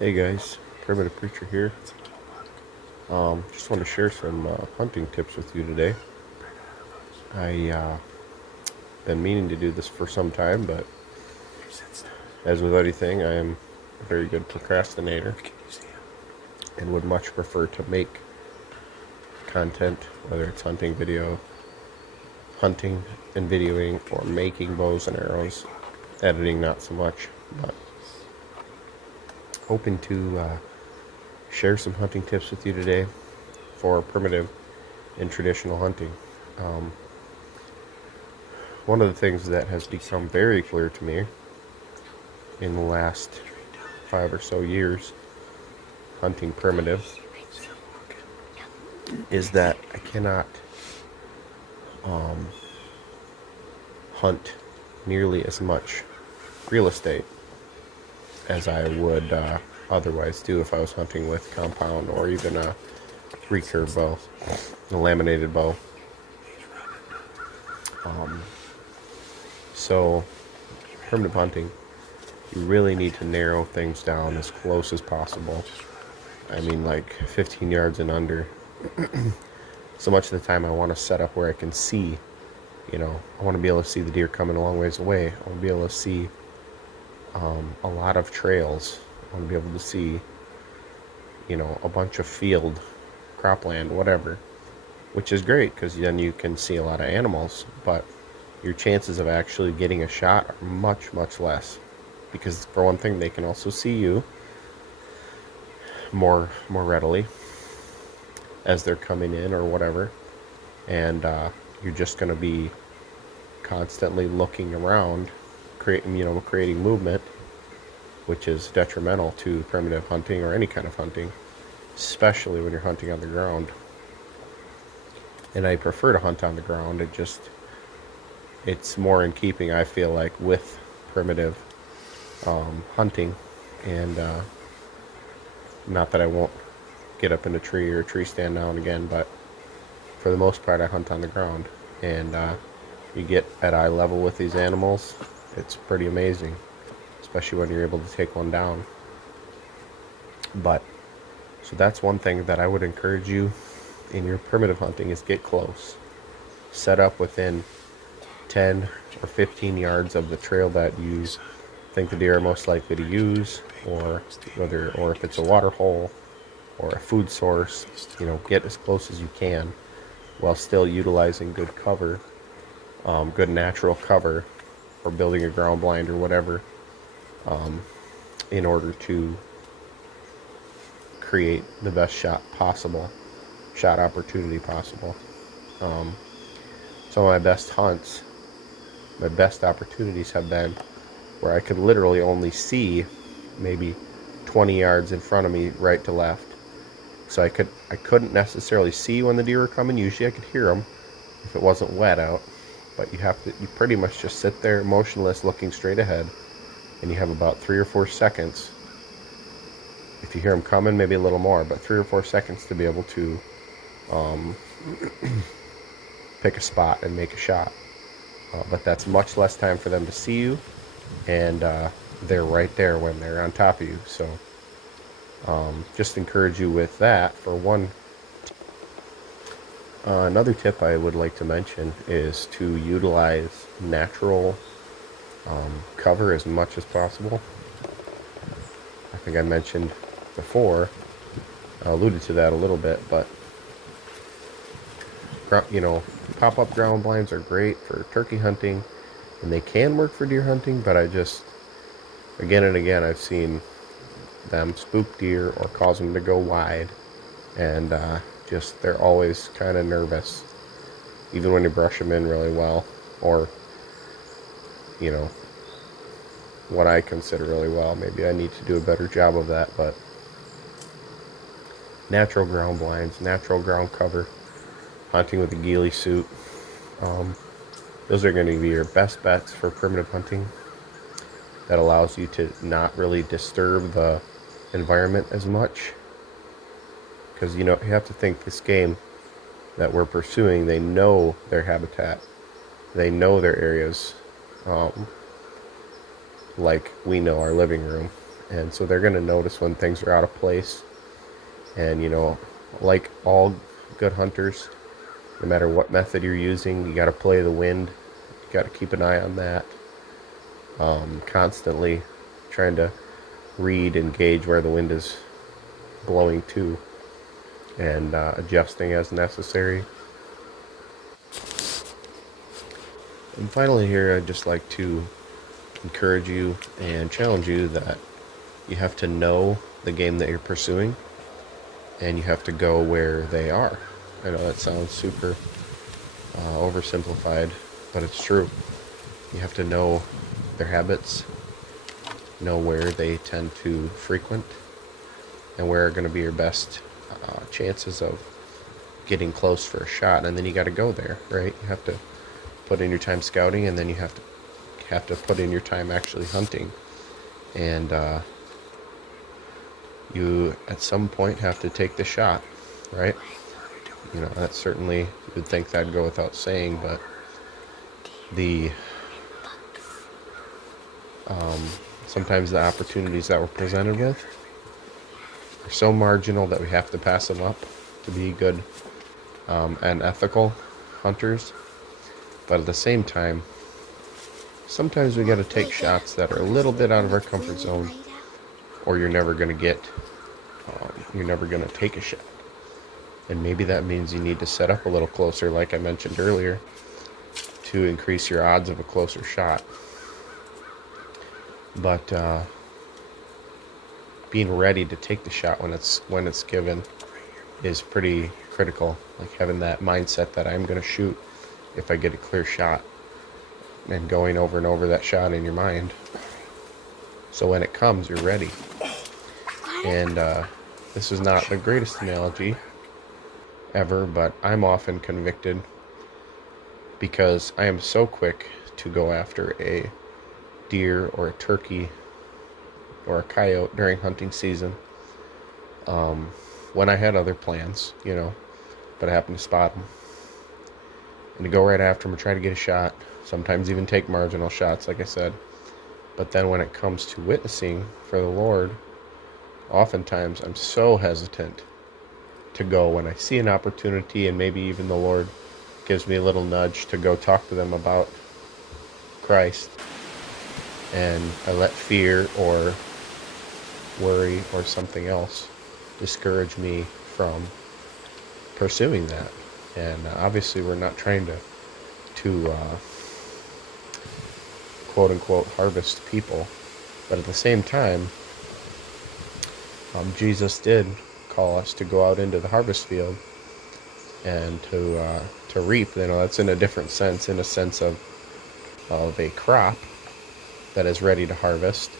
Hey guys, Primitive Preacher here. Just want to share some hunting tips with you today. I been meaning to do this for some time, but as with anything, I am a very good procrastinator and would much prefer to make content, whether it's hunting video, hunting and videoing, or making bows and arrows. Editing not so much, but hoping to share some hunting tips with you today for primitive and traditional hunting. Um, One of the things that has become very clear to me in the last 5 or so years hunting primitive is that I cannot hunt nearly as much real estate as I would otherwise do if I was hunting with compound or even a recurve bow, a laminated bow. So primitive hunting, you really need to narrow things down as close as possible. I mean, like 15 yards and under. So much of the time I want to set up where I can see, I want to be able to see the deer coming a long ways away. I want to be able to see a lot of trails. I want to be able to see, a bunch of field, cropland, whatever, which is great because then you can see a lot of animals, but your chances of actually getting a shot are much, much less. Because for one thing, they can also see you more readily as they're coming in or whatever, and you're just going to be constantly looking around, creating movement, which is detrimental to primitive hunting or any kind of hunting, especially when you're hunting on the ground. And I prefer to hunt on the ground. It's more in keeping, I feel like, with primitive hunting, and not that I won't get up in a tree or a tree stand now and again, but for the most part I hunt on the ground, and you get at eye level with these animals. It's pretty amazing, especially when you're able to take one down. But so that's one thing that I would encourage you in your primitive hunting is get close. Set up within 10 or 15 yards of the trail that you think the deer are most likely to use, or if it's a water hole or a food source, get as close as you can while still utilizing good cover, good natural cover, or building a ground blind or whatever, in order to create the best shot opportunity possible. Some of my best hunts, my best opportunities have been where I could literally only see maybe 20 yards in front of me, right to left. So I couldn't necessarily see when the deer were coming. Usually I could hear them if it wasn't wet out, but you pretty much just sit there motionless, looking straight ahead, and you have about 3 or 4 seconds. If you hear them coming, maybe a little more, but 3 or 4 seconds to be able to pick a spot and make a shot. But that's much less time for them to see you, and they're right there when they're on top of you. So just encourage you with that for one. Another tip I would like to mention is to utilize natural cover as much as possible. I think I mentioned before, I alluded to that a little bit, but pop-up ground blinds are great for turkey hunting, and they can work for deer hunting, but again and again, I've seen them spook deer or cause them to go wide, and they're always kind of nervous, even when you brush them in really well, or what I consider really well. Maybe I need to do a better job of that, but natural ground blinds, natural ground cover, hunting with a ghillie suit, those are going to be your best bets for primitive hunting. That allows you to not really disturb the environment as much, because you have to think, this game that we're pursuing, they know their habitat, they know their areas, like we know our living room, And so they're going to notice when things are out of place. And, like all good hunters, no matter what method you're using, you got to play the wind. You got to keep an eye on that. Constantly trying to read and gauge where the wind is blowing to, and adjusting as necessary. And finally here, I'd just like to encourage you and challenge you that you have to know the game that you're pursuing, and you have to go where they are. I know that sounds super oversimplified, but it's true. You have to know their habits, know where they tend to frequent, and where are going to be your best chances of getting close for a shot. And then you got to go there, right? You have to put in your time scouting, and then you have to put in your time actually hunting. And you at some point have to take the shot, right? That certainly, you would think that'd go without saying, but sometimes the opportunities that we're presented with are so marginal that we have to pass them up to be good and ethical hunters. But at the same time, sometimes we got to take shots that are a little bit out of our comfort zone, or you're never going to take a shot. And maybe that means you need to set up a little closer, like I mentioned earlier, to increase your odds of a closer shot. But being ready to take the shot when it's given is pretty critical. Like having that mindset that I'm going to shoot if I get a clear shot, and going over and over that shot in your mind, so when it comes, you're ready. And this is not the greatest analogy ever, but I'm often convicted because I am so quick to go after a deer or a turkey or a coyote during hunting season, when I had other plans, but I happened to spot them, and to go right after them and try to get a shot, sometimes even take marginal shots, like I said. But then when it comes to witnessing for the Lord, oftentimes I'm so hesitant to go when I see an opportunity, and maybe even the Lord gives me a little nudge to go talk to them about Christ, and I let fear or worry or something else discourage me from pursuing that. And obviously we're not trying to quote unquote harvest people, but at the same time, Jesus did call us to go out into the harvest field and to reap. That's in a different sense, in a sense of a crop that is ready to harvest,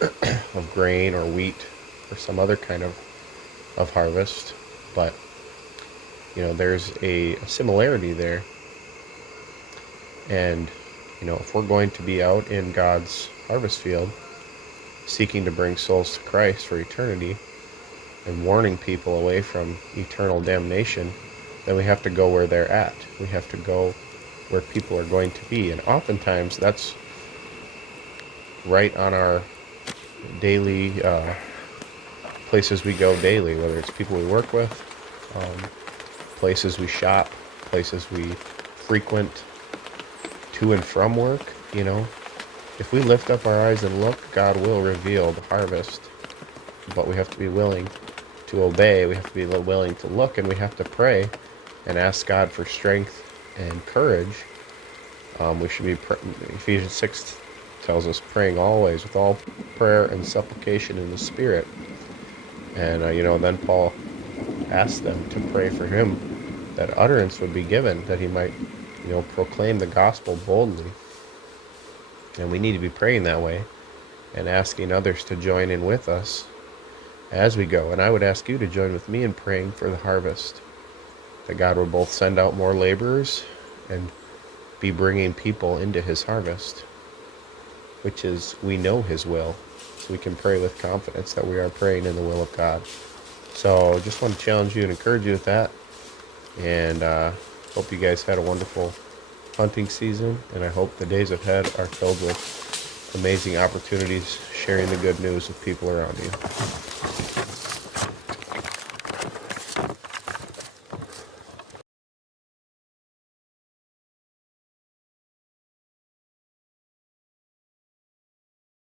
of grain or wheat or some other kind of harvest. But there's a similarity there. And if we're going to be out in God's harvest field seeking to bring souls to Christ for eternity and warning people away from eternal damnation, then we have to go where they're at. We have to go where people are going to be. And oftentimes that's right on our daily places we go daily, whether it's people we work with, places we shop, places we frequent, to and from work. If we lift up our eyes and look, God will reveal the harvest. But we have to be willing to obey. We have to be willing to look, and we have to pray and ask God for strength and courage. We should be Ephesians 6 tells us praying always with all prayer and supplication in the Spirit. And then Paul asked them to pray for him that utterance would be given, that he might proclaim the gospel boldly. And we need to be praying that way and asking others to join in with us as we go. And I would ask you to join with me in praying for the harvest, that God will both send out more laborers and be bringing people into his harvest, which is, we know his will. So we can pray with confidence that we are praying in the will of God. So just want to challenge you and encourage you with that. And hope you guys had a wonderful hunting season. And I hope the days ahead are filled with amazing opportunities, sharing the good news with people around you.